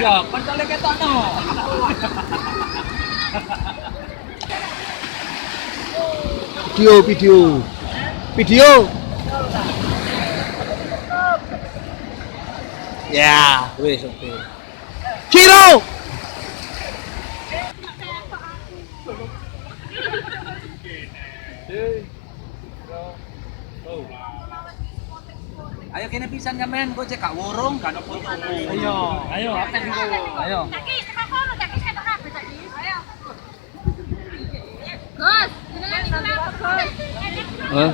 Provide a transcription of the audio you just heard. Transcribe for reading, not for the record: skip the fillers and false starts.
Ya, pencale ketokno. Video. Ya, wis oke. Kiro. Ayo kene pisan sampean, kok cek gak wurung, gak ono foto. Ayo, ayo, akeh iku. Ayo. Caki, sepak kono, caki sepak kabeh caki. Ayo. Gus, jenengan iki lapor, Gus. Hah?